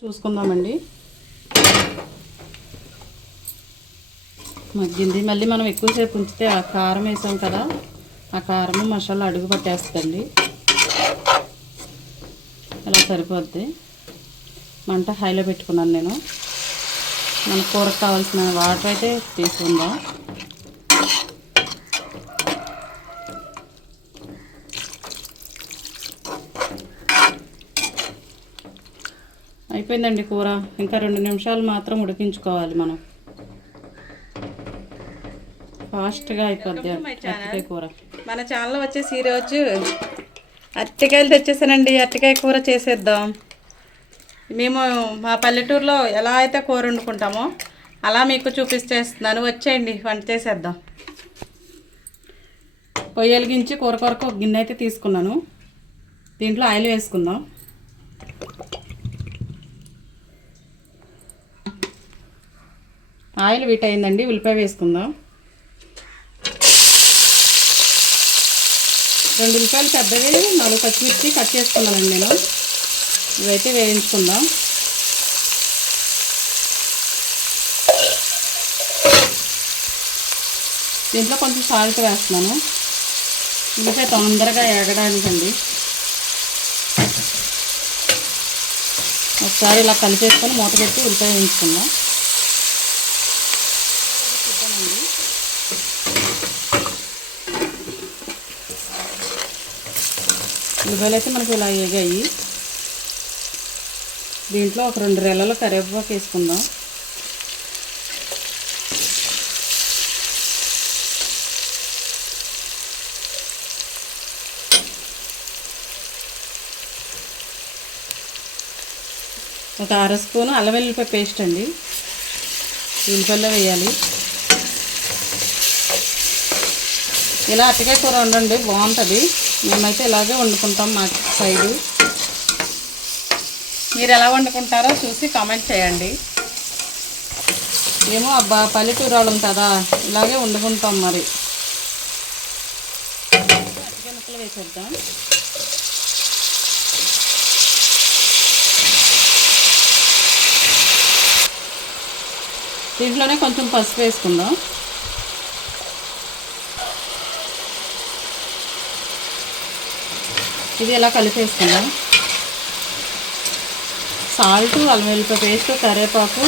చూసుకుందామండి. మగ్గింది. మళ్ళీ మనం ఎక్కువసేపు ఉంచితే ఆ కారం వేసాం కదా, ఆ కారము మసాలా అడుగు పట్టేస్తుందండి. అలా సరిపోద్ది. మంట హైలో పెట్టుకున్నాను నేను. మన కూరకు కావాల్సిన వాటర్ అయితే తీసుకుందాం. అయిపోయిందండి కూర. ఇంకా 2 నిమిషాలు మాత్రం ఉడికించుకోవాలి. మనం ఫాస్ట్గా అయిపోద్ది అరటికాయ కూర. మన ఛానల్ వచ్చేసి ఈరోజు అరటికాయలు తెచ్చేసానండి. అరటికాయ కూర చేసేద్దాం. మేము మా పల్లెటూరులో ఎలా అయితే కూర వండుకుంటామో అలా మీకు చూపిస్తేస్తున్నాను. వచ్చేయండి, వంట చేసేద్దాం. పొయ్యి వెలిగించి కూర కొరకు ఒక గిన్నె అయితే తీసుకున్నాను. దీంట్లో ఆయిల్ వేసుకుందాం. ఆయిల్ వీట్ అయిందండి. ఉల్లిపాయ వేసుకుందాం. 2 ఉల్లిపాయలు పెద్దవి, 4 పచ్చిమిర్చి కట్ చేసుకున్నానండి నేను. ఇవైతే వేయించుకుందాం. దీంట్లో కొంచెం సాల్ట్ వేస్తున్నాను. ఉల్లిపాయ తొందరగా ఎగడానికండి. ఒకసారి ఇలా కలిపేసుకొని మూత పెట్టి ఉల్లిపాయ వేయించుకుందాం. ఉల్లిపాయలు అయితే మనకి ఇలా వేగాయి. దీంట్లో ఒక 2 రెల్లలు కరివేపాకు వేసుకుందాం. ఒక 1/2 స్పూను అల్లం వెల్లుల్లిపాయ పేస్ట్ అండి. ఉల్లిపాయలో వేయాలి. ఇలా అరటికాయ కూర వండండి, బాగుంటుంది. మేమైతే ఇలాగే వండుకుంటాం మా సైడు. మీరు ఎలా వండుకుంటారో చూసి కామెంట్ చేయండి. ఏమో అబ్బా పల్లెటూరు వాళ్ళం కదా, ఇలాగే వండుకుంటాం. మరి అరటికాయ ముక్కలు వేసేద్దాం. దీంట్లోనే కొంచెం పసుపు వేసుకుందాం. ఇది ఇలా కలిపేసుకుందాం. సాల్ట్, అల్లం వెల్లుల్లిపాయ పేస్ట్, కరివేపాకు,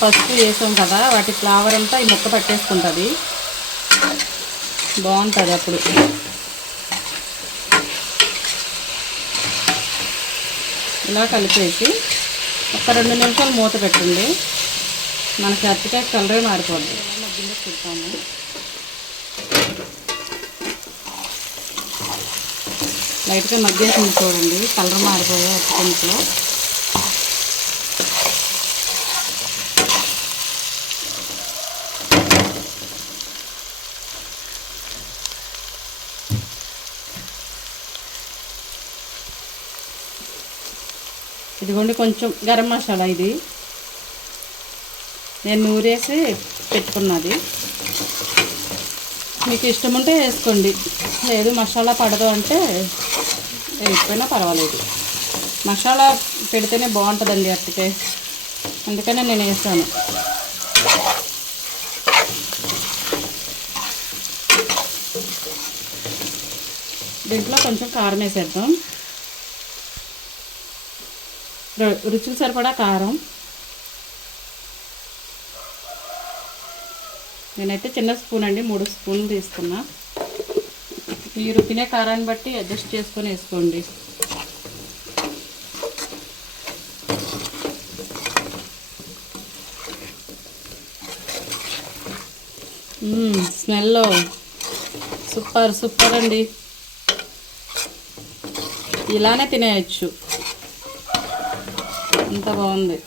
పసుపు వేసాం కదా, వాటి ఫ్లేవర్ అంతా ఈ ముక్క పట్టేసుకుంటుంది. బాగుంటుంది అప్పుడు. ఇలా కలిపేసి ఒక 2 నిమిషాలు మూత పెట్టండి. మనకి అరటికాయ కలరే మారిపోద్ది. మధ్యలో చూద్దాము. లైట్గా మగ్గేసింది చూడండి, కలర్ మారిపోయాయి అరటికాయలో. ఇదిగోండి కొంచెం గరం మసాలా. ఇది నేను నూరేసి పెట్టుకున్నది. మీకు ఇష్టం ఉంటే వేసుకోండి, లేదు మసాలా పడదు అంటే వేయకపోయినా పర్వాలేదు. మసాలా పెడితేనే బాగుంటుందండి అరటికాయ, అందుకనే నేను వేసాను. దీంట్లో కొంచెం కారం వేసేద్దాం. రుచికి సరిపడా కారం. నేనైతే చిన్న స్పూన్ అండి, 3 స్పూన్లు తీసుకున్నా. మీరు తినే కారాన్ని బట్టి అడ్జస్ట్ చేసుకొని వేసుకోండి. స్మెల్ సూపర్ సూపర్ అండి. ఇలానే తినేయచ్చు, అంత బాగుంది.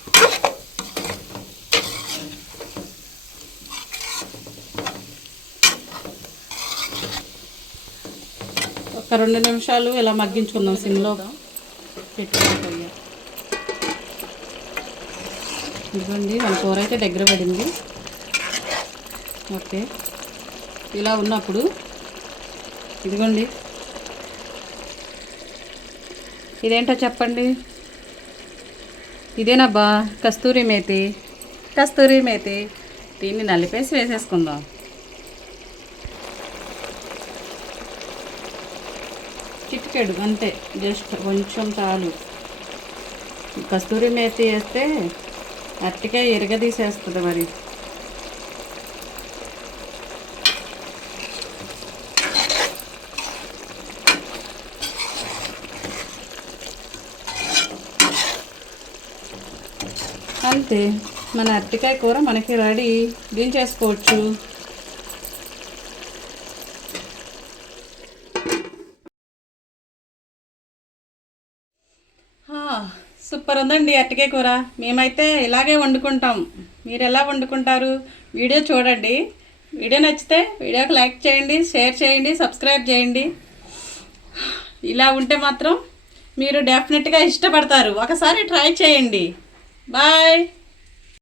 ఒక 2 నిమిషాలు ఇలా మగ్గించుకుందాం. సిమ్లో పెట్టుకుంటాం. ఇదిగోండి మన కూర అయితే దగ్గర పడింది. ఓకే, ఇలా ఉన్నప్పుడు ఇదిగోండి, ఇదేంటో చెప్పండి. ఇదేనబ్బా కస్తూరి మేతి. కస్తూరి మేతి దీన్ని నలిపేసి వేసేసుకుందాం. చిటికెడు అంతే, జస్ట్ కొంచెం చాలు. కస్తూరి మేతి వేస్తే అరటికాయ ఎరగదీసేస్తుంది మరి. అంతే, మన అరటికాయ కూర మనకి రెడీ. దించేసుకోవచ్చు. సూపర్ ఉందండి అరటికాయ కూర. మేమైతే ఇలాగే వండుకుంటాం. మీరు ఎలా వండుకుంటారు? వీడియో చూడండి. వీడియో నచ్చితే వీడియోకి లైక్ చేయండి, షేర్ చేయండి, సబ్స్క్రైబ్ చేయండి. ఇలా ఉంటే మాత్రం మీరు డెఫినెట్గా ఇష్టపడతారు. ఒకసారి ట్రై చేయండి. బాయ్.